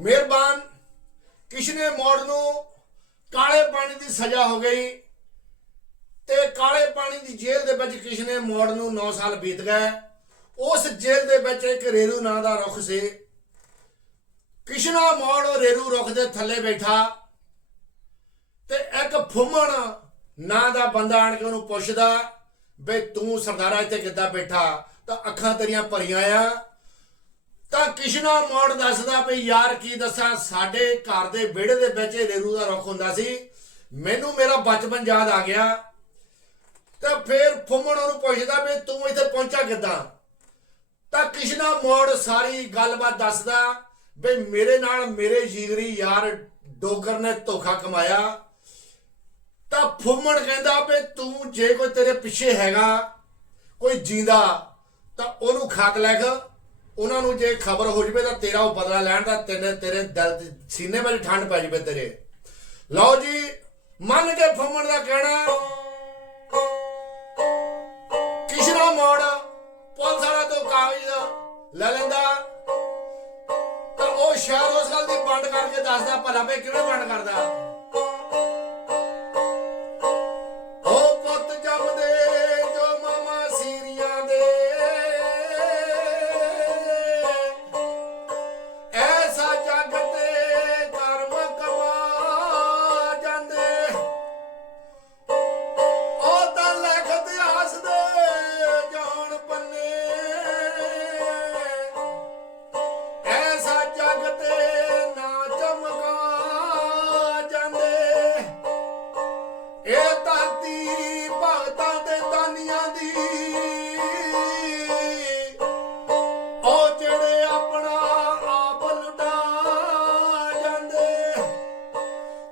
ਮਿਹਰਬਾਨ। ਕਿਸ਼ਨੇ ਮੋੜ ਨੂੰ ਕਾਲੇ ਪਾਣੀ ਦੀ ਸਜ਼ਾ ਹੋ ਗਈ ਤੇ ਕਾਲੇ ਪਾਣੀ ਦੀ ਜੇਲ੍ਹ ਦੇ ਵਿੱਚ ਕਿਸ਼ਨੇ ਮੋੜ ਨੂੰ 9 ਸਾਲ ਬੀਤ ਗਏ। ਉਸ ਜੇਲ੍ਹ ਦੇ ਵਿੱਚ ਇੱਕ ਰੇਰੂ ਨਾਂ ਦਾ ਰੁੱਖ ਸੀ। ਕਿਸ਼ਨਾ ਮੋੜ ਉਹ ਰੇਰੂ ਰੁੱਖ ਦੇ ਥੱਲੇ ਬੈਠਾ ਤੇ ਇੱਕ ਫੁੰਮਣ ਨਾਂ ਦਾ ਬੰਦਾ ਆਣ ਕੇ ਉਹਨੂੰ ਪੁੱਛਦਾ, ਬਈ ਤੂੰ ਸਰਦਾਰਾ ਇੱਥੇ ਕਿੱਦਾਂ ਬੈਠਾ? ਤਾਂ ਅੱਖਾਂ ਤੇਰੀਆਂ ਭਰੀਆਂ ਆ। ਤਾਂ ਕਿਸ਼ਨਾ ਮੋੜ ਦੱਸਦਾ ਵੀ ਯਾਰ ਕੀ ਦੱਸਾਂ, ਸਾਡੇ ਘਰ ਦੇ ਵਿਹੜੇ ਦੇ ਵਿੱਚ ਰੇਰੂ ਦਾ ਰੁੱਖ ਹੁੰਦਾ ਸੀ। ਮੈਨੂੰ ਮੇਰਾ ਬਚਪਨ ਯਾਦ ਆ ਗਿਆ। ਤਾਂ ਫੇਰ ਫੁੰਮਣ ਉਹਨੂੰ ਪੁੱਛਦਾ ਵੀ ਤੂੰ ਇੱਥੇ ਪਹੁੰਚਾ ਕਿੱਦਾਂ? ਤਾਂ ਕਿਸ਼ਨਾ ਮੋੜ ਸਾਰੀ ਗੱਲਬਾਤ ਦੱਸਦਾ ਵੀ ਮੇਰੇ ਨਾਲ ਮੇਰੇ ਜੀਗਰੀ ਯਾਰ ਡੋਗਰ ਨੇ ਧੋਖਾ ਕਮਾਇਆ। ਤਾਂ ਫੁੰਮਣ ਕਹਿੰਦਾ ਵੀ ਤੂੰ ਜੇ ਕੋਈ ਤੇਰੇ ਪਿੱਛੇ ਹੈਗਾ, ਕੋਈ ਜਿੰਦਾ, ਤਾਂ ਉਹਨੂੰ ਖਤ ਲਿਖ ਉਹਨਾਂ ਨੂੰ ਜੇ ਖਬਰ ਹੋ ਜਵੇ ਤਾਂ ਤੇਰਾ ਉਹ ਬਦਲਾ ਲੈਣ ਦਾ, ਤੇਰੇ ਤੇਰੇ ਦਿਲ ਦੇ ਸੀਨੇ ਵਿੱਚ ਠੰਡ ਪੈ ਜਵੇ ਤੇਰੇ। ਲਓ ਜੀ, ਮੰਨ ਕੇ ਫੁੰਮਣ ਦਾ ਕਹਿਣਾ ਕਿਸ਼ਨਾ ਮੋੜ ਪੁਲਿਸ ਵਾਲਾ ਤੋਂ ਕਾਗਜ਼ ਲੈ ਲੈਂਦਾ? ਤਾਂ ਉਹ ਸ਼ਹਿਰ ਉਸ ਗੱਲ ਦੀ ਵੰਡ ਕਰਕੇ ਦੱਸਦਾ ਭਲਾ ਵੀ ਕਿਵੇਂ ਵੰਡ ਕਰਦਾ।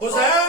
보세요.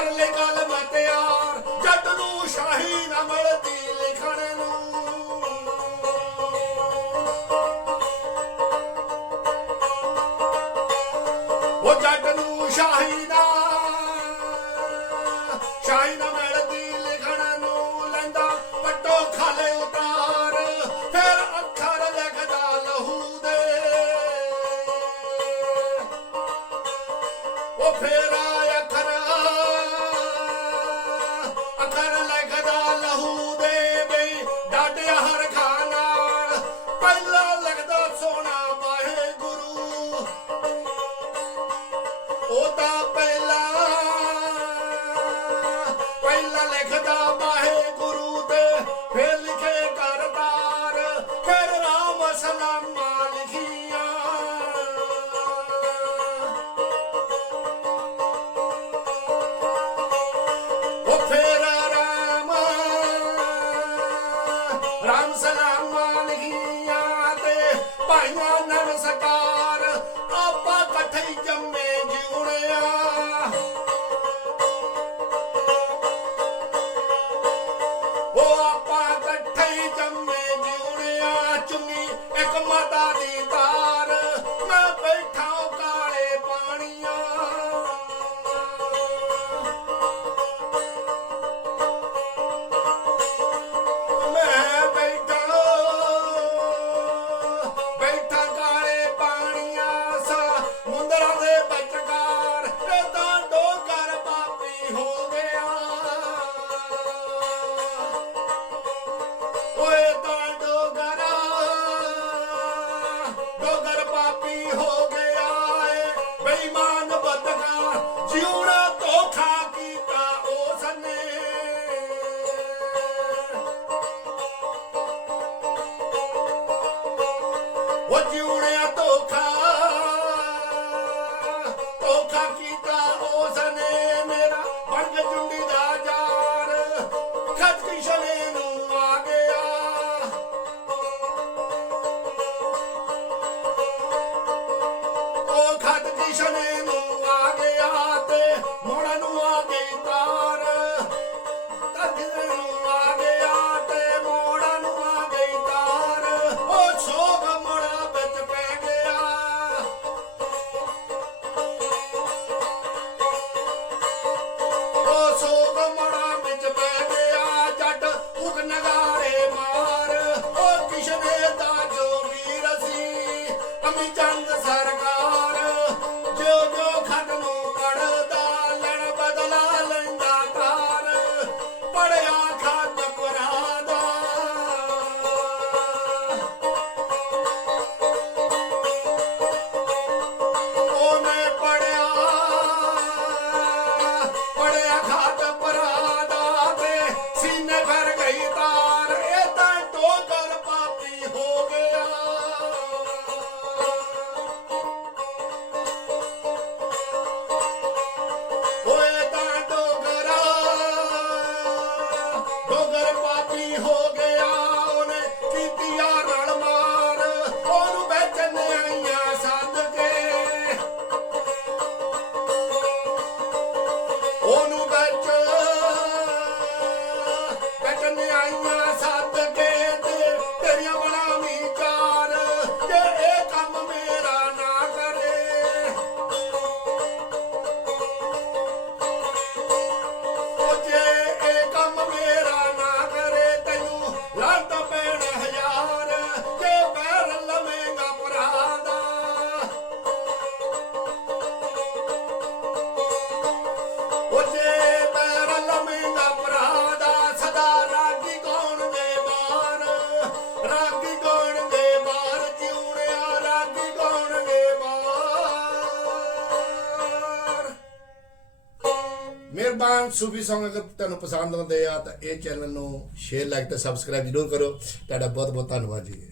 ਕਰ ਲੈ ਕਲਮ ਤਿਆਰ। ਜੱਟ ਨੂੰ ਸ਼ਾਹੀ ਨਾ ਮਿਲਦੀ ਲਿਖਣ ਨੂੰ। ਉਹ ਤਾਂ ਪਹਿਲਾ ਪਹਿਲਾ ਲਿਖਦਾ ਵਾਹੇ ਗੁਰੂ ਤੇ ਫਿਰ ਲਿਖੇ ਕਰਤਾਰ ਫਿਰ ਰਾਮ ਸਲਾਮਾ ਲਿਖੀਆਂ। ਉਹ ਫਿਰ ਰਾਮ ਰਾਮ ਸਲਾਮਾ ਲਿਖੀਆਂ ਤੇ ਭਾਈਆਂ Jump. ਸੌਂਗ ਸੂਫੀ ਸੌਂਗ ਅਗਰ ਤੁਹਾਨੂੰ ਪਸੰਦ ਆਉਂਦੇ ਆ ਤਾਂ ਇਹ ਚੈਨਲ ਨੂੰ ਸ਼ੇਅਰ ਲਾਈਕ ਤੇ ਸਬਸਕ੍ਰਾਈਬ ਜ਼ਰੂਰ ਕਰੋ ਤੁਹਾਡਾ ਬਹੁਤ ਬਹੁਤ ਧੰਨਵਾਦ ਜੀ।